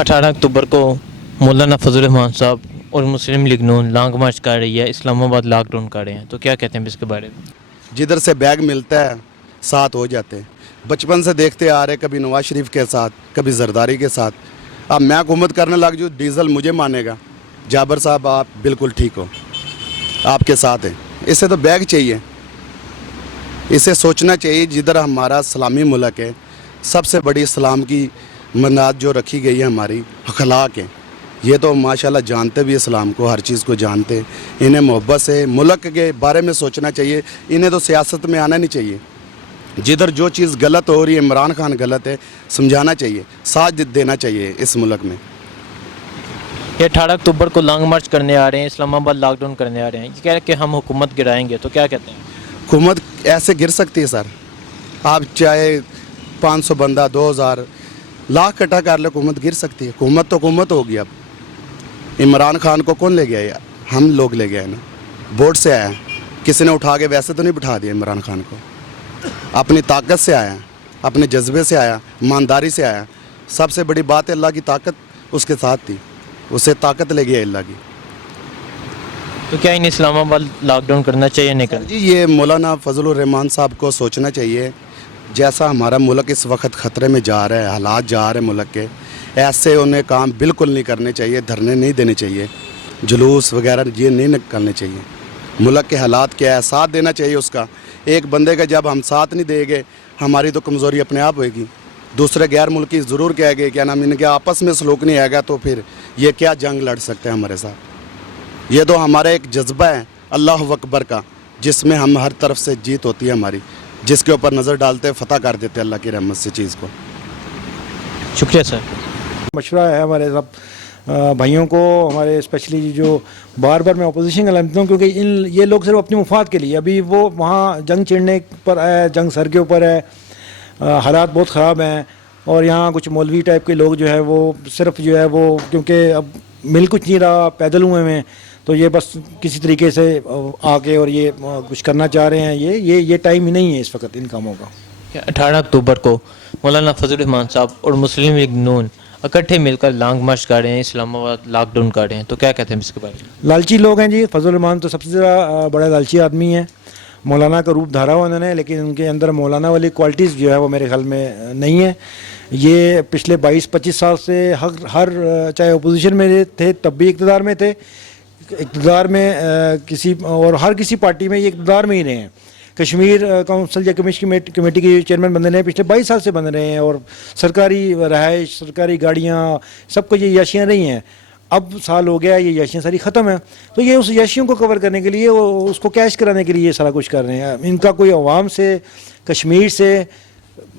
18 अक्टूबर को मौलाना फजल रहमान साहब और मुस्लिम लीग नून लॉन्ग मार्च कर रही है, इस्लामाबाद लॉकडाउन कर रहे हैं, तो क्या कहते हैं इसके बारे में? जिधर से बैग मिलता है साथ हो जाते हैं। बचपन से देखते आ रहे, कभी नवाज शरीफ के साथ, कभी जरदारी के साथ। अब मैं हुकूमत करने लग जाऊँ, डीजल मुझे मानेगा। जाबर साहब आप बिल्कुल ठीक हो, आपके साथ हैं। इससे तो बैग चाहिए, इसे सोचना चाहिए। जिधर हमारा इस्लामी मुल्क है, सबसे बड़ी इस्लाम की मनात जो रखी गई है हमारी अखलाक है। ये तो माशाल्लाह जानते भी इस्लाम को, हर चीज़ को जानते हैं। इन्हें मोहब्बत से मुल्क के बारे में सोचना चाहिए। इन्हें तो सियासत में आना नहीं चाहिए। जिधर जो चीज़ गलत हो रही है, इमरान खान गलत है, समझाना चाहिए, साथ देना चाहिए इस मुल्क में। ये 18 अक्टूबर को लॉन्ग मार्च करने आ रहे हैं, इस्लामाबाद लॉकडाउन करने आ रहे हैं, ये कह रहे हैं कि हम हुकूमत गिराएंगे, तो क्या कहते हैं? हुकूमत ऐसे गिर सकती है सर? आप चाहे 500 बंदा, 2000 लाख इकट्ठा कर ले, हुकूमत गिर सकती है। हुकूमत तो हुकूमत होगी। अब इमरान खान को कौन ले गया यार? हम लोग ले गए ना, वोट से आया। किसी ने उठा के वैसे तो नहीं बिठा दिया इमरान खान को। अपनी ताकत से आया, अपने जज्बे से आया, ईमानदारी से आया। सबसे बड़ी बात है अल्लाह की ताकत उसके साथ थी, उसे ताकत ले गया अल्लाह की। तो क्या इन इस्लामाबाद लॉकडाउन करना चाहिए, नहीं करना? जी ये मौलाना फजलुर रहमान साहब को सोचना चाहिए। जैसा हमारा मुल्क इस वक्त ख़तरे में जा रहा है, हालात जा रहे हैं मुल्क के, ऐसे उन्हें काम बिल्कुल नहीं करने चाहिए। धरने नहीं देने चाहिए, जुलूस वगैरह ये नहीं करने चाहिए। मुल्क के हालात क्या है, साथ देना चाहिए उसका। एक बंदे का जब हम साथ नहीं देंगे, हमारी तो कमज़ोरी अपने आप होएगी। दूसरे गैर मुल्की ज़रूर कहेंगे क्या नाम, इनके आपस में सलूक नहीं आएगा तो फिर ये क्या जंग लड़ सकते हैं हमारे साथ? ये तो हमारा एक जज्बा है अल्लाह अकबर का, जिसमें हम हर तरफ से जीत होती है हमारी। जिसके ऊपर नज़र डालते फतह कर देते अल्लाह की रहमत से चीज़ को। शुक्रिया सर। मशवरा है हमारे सब भाइयों को, हमारे स्पेशली जो बार बार मैं अपोजिशन का लेता हूँ, क्योंकि ये लोग सिर्फ अपनी मुफाद के लिए, अभी वो वहाँ जंग छिड़ने पर है, जंग सर के ऊपर है, हालात बहुत ख़राब हैं। और यहाँ कुछ मौलवी टाइप के लोग जो है वो सिर्फ जो है वो, क्योंकि अब मिल कुछ नहीं रहा, पैदल हुए हैं, तो ये बस किसी तरीके से आके और ये कुछ करना चाह रहे हैं। ये टाइम ही नहीं है इस वक्त इन कामों का। 18 अक्टूबर को मौलाना फजल रहमान साहब और मुस्लिम लीग नून इकट्ठे मिलकर लॉन्ग मार्च कर रहे हैं, इस्लामाबाद लॉकडाउन कर रहे हैं, तो क्या कहते हैं इसके बारे में? लालची लोग हैं जी। फजल रहमान तो सबसे ज़्यादा बड़ा लालची आदमी है। मौलाना का रूप धारा हुआ उन्होंने, लेकिन उनके अंदर मौलाना वाली क्वालिटीज़ जो है वो मेरे ख्याल में नहीं है। ये पिछले 22-25 साल से हर चाहे अपोजिशन में थे तब भी इक़्तिदार में थे, इक़्तिदार में किसी और हर किसी पार्टी में ये इक़्तिदार में ही रहे हैं। कश्मीर काउंसिल या कमेटी के चेयरमैन बन रहे हैं, पिछले 22 साल से बन रहे हैं, और सरकारी रहाइश, सरकारी गाड़ियाँ, सबको ये याशियाँ रही हैं। अब साल हो गया, ये याशियाँ सारी ख़त्म हैं, तो ये उस याशियों को कवर करने के लिए, उसको कैश कराने के लिए ये सारा कुछ कर रहे हैं। इनका कोई अवाम से, कश्मीर से,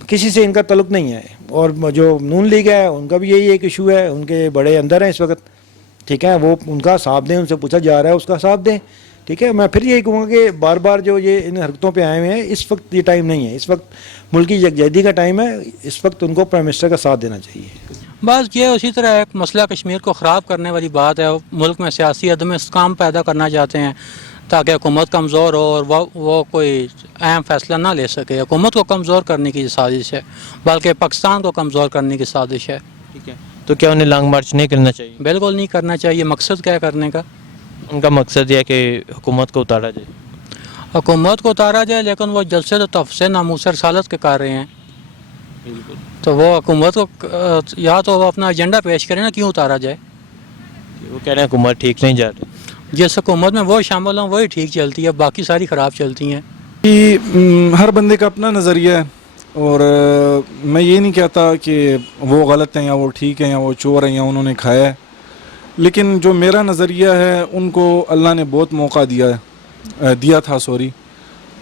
किसी से इनका तल्लुक़ नहीं है। और जो नून लीग है उनका भी यही एक इशू है, उनके बड़े अंदर हैं इस वक्त, ठीक है, वो उनका साथ दें, उनसे पूछा जा रहा है उसका साथ दें, ठीक है। मैं फिर यही कहूँगा कि बार बार जो ये इन हरकतों पे आए हुए हैं, इस वक्त ये टाइम नहीं है, इस वक्त मुल्क की यकजहती का टाइम है, इस वक्त उनको प्राइम मिनिस्टर का साथ देना चाहिए। बस ये उसी तरह एक मसला कश्मीर को ख़राब करने वाली बात है। मुल्क में सियासी अदम इस्तेकाम पैदा करना चाहते हैं ताकि हुकूमत कमज़ोर हो और वो कोई अहम फ़ैसला ना ले सके। हुकूमत को कमज़ोर करने की साजिश है, बल्कि पाकिस्तान को कमज़ोर करने की साजिश है। ठीक है, तो क्या उन्हें लॉन्ग मार्च नहीं करना चाहिए? बिल्कुल नहीं करना चाहिए। मकसद क्या है करने का? उनका मकसद यह है कि हुकूमत को उतारा जाए। हुकूमत को उतारा जाए, लेकिन वो जलसे तो तफसे नामूस रसालत के कर रहे हैं। बिल्कुल, तो वो हुकूमत को या तो वो अपना एजेंडा पेश करें ना, क्यों उतारा जाए। वो कह रहे हैं हुकूमत ठीक नहीं जा रही। जिस हुकूमत में वो शामिल हों वही ठीक चलती है, बाकी सारी ख़राब चलती हैं। कि हर बंदे का अपना नज़रिया है, और मैं ये नहीं कहता कि वो गलत हैं या वो ठीक हैं या वो चोर हैं या उन्होंने खाया है, लेकिन जो मेरा नज़रिया है, उनको अल्लाह ने बहुत मौका दिया था,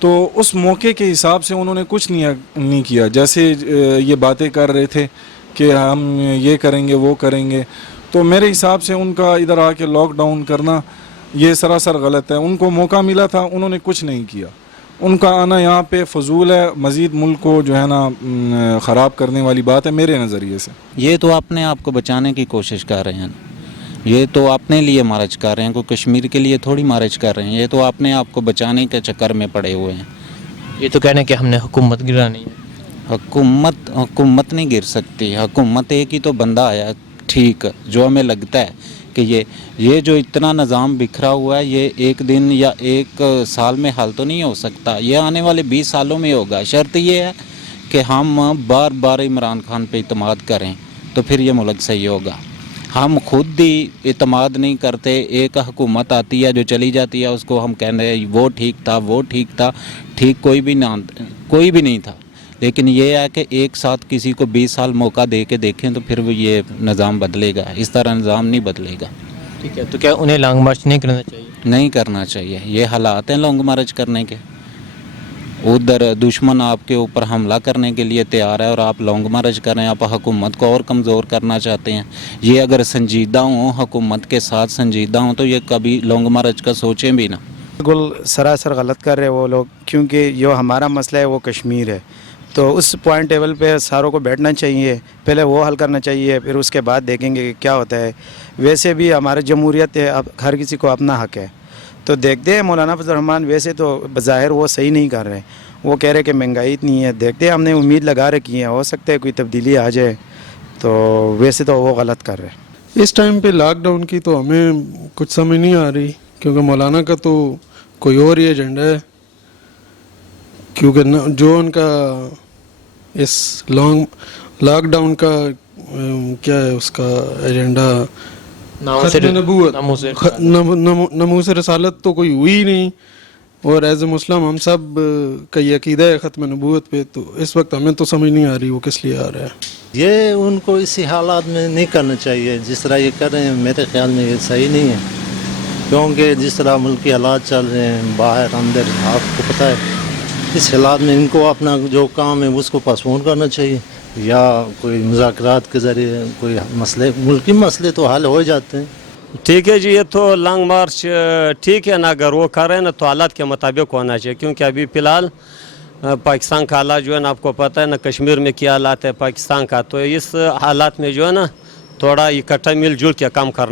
तो उस मौके के हिसाब से उन्होंने कुछ नहीं किया। जैसे ये बातें कर रहे थे कि हम ये करेंगे वो करेंगे, तो मेरे हिसाब से उनका इधर आके लॉकडाउन करना ये सरासर गलत है। उनको मौका मिला था, उन्होंने कुछ नहीं किया। उनका आना यहाँ पे फजूल है, मज़ीद मुल्क को जो है ना ख़राब करने वाली बात है मेरे नज़रिए से। ये तो अपने आप को बचाने की कोशिश कर रहे हैं, ये तो अपने लिए मार्च कर रहे हैं, कोई कश्मीर के लिए थोड़ी मार्च कर रहे हैं। ये तो अपने आप को बचाने के चक्कर में पड़े हुए हैं। ये तो कहने कि हमने हुकूमत गिरानी है। हुकूमत नहीं गिर सकती। हुकूमत एक ही तो बंदा आया, ठीक जो हमें लगता है कि ये जो इतना निज़ाम बिखरा हुआ है ये एक दिन या एक साल में हल तो नहीं हो सकता, ये आने वाले 20 सालों में होगा। शर्त ये है कि हम बार बार इमरान खान पे इत्मीनान करें तो फिर ये मुल्क सही होगा। हम खुद ही इत्मीनान नहीं करते, एक हुकूमत आती है जो चली जाती है, उसको हम कहते हैं वो ठीक था वो ठीक था। ठीक कोई भी नहीं था, लेकिन ये है कि एक साथ किसी को 20 साल मौका दे के देखें तो फिर वो ये निज़ाम बदलेगा, इस तरह निज़ाम नहीं बदलेगा। ठीक है, तो क्या उन्हें लॉन्ग मार्च नहीं करना चाहिए? नहीं करना चाहिए, ये हालात हैं लॉन्ग मार्च करने के। उधर दुश्मन आपके ऊपर हमला करने के लिए तैयार है और आप लॉन्ग मार्च कर रहे हैं, आप हुकूमत को और कमज़ोर करना चाहते हैं। ये अगर संजीदा हों, हुकूमत के साथ संजीदा हों तो ये कभी लॉन्ग मार्च का सोचें भी ना। बिल्कुल सरासर गलत कर रहे हैं वो लोग, क्योंकि जो हमारा मसला है वो कश्मीर है, तो उस पॉइंट टेबल पे सारों को बैठना चाहिए, पहले वो हल करना चाहिए, फिर उसके बाद देखेंगे कि क्या होता है। वैसे भी हमारा जमहूरियत है, अब हर किसी को अपना हक है, तो देखते हैं। मौलाना फजल रहमान वैसे तो बज़ाहिर वो सही नहीं कर रहे, वो कह रहे कि महंगाई इतनी है, देखते हैं, हमने उम्मीद लगा रखी है, हो सकता है कोई तब्दीली आ जाए, तो वैसे तो वो गलत कर रहे हैं। इस टाइम पे लॉकडाउन की तो हमें कुछ समझ नहीं आ रही, क्योंकि मौलाना का तो कोई और ही एजेंडा है, क्योंकि जो उनका इस लॉकडाउन का क्या है उसका एजेंडा, नमूस रसालत तो कोई हुई ही नहीं, और एज ए मुस्लिम हम सब का ये अकीदा है ख़त्म नबूवत पे, तो इस वक्त हमें तो समझ नहीं आ रही वो किस लिए आ रहा है। ये उनको इसी हालात में नहीं करना चाहिए, जिस तरह ये कर रहे हैं मेरे ख्याल में ये सही नहीं है, क्योंकि जिस तरह मुल्क के हालात चल रहे हैं बाहर अंदर, आपको पता है, इस हालात में इनको अपना जो काम है उसको पोस्टपोन करना चाहिए, या कोई मुज़ाकरात के ज़रिए कोई मसले, मुल्की मसले तो हल हो जाते हैं। ठीक है जी, ये तो लॉन्ग मार्च ठीक है ना, अगर वो कर रहे हैं ना तो हालात के मुताबिक होना चाहिए, क्योंकि अभी फ़िलहाल पाकिस्तान का हालात जो है ना आपको पता है ना, कश्मीर में क्या हालात है पाकिस्तान का, तो इस हालात में जो है ना थोड़ा इकट्ठा मिलजुल के काम करना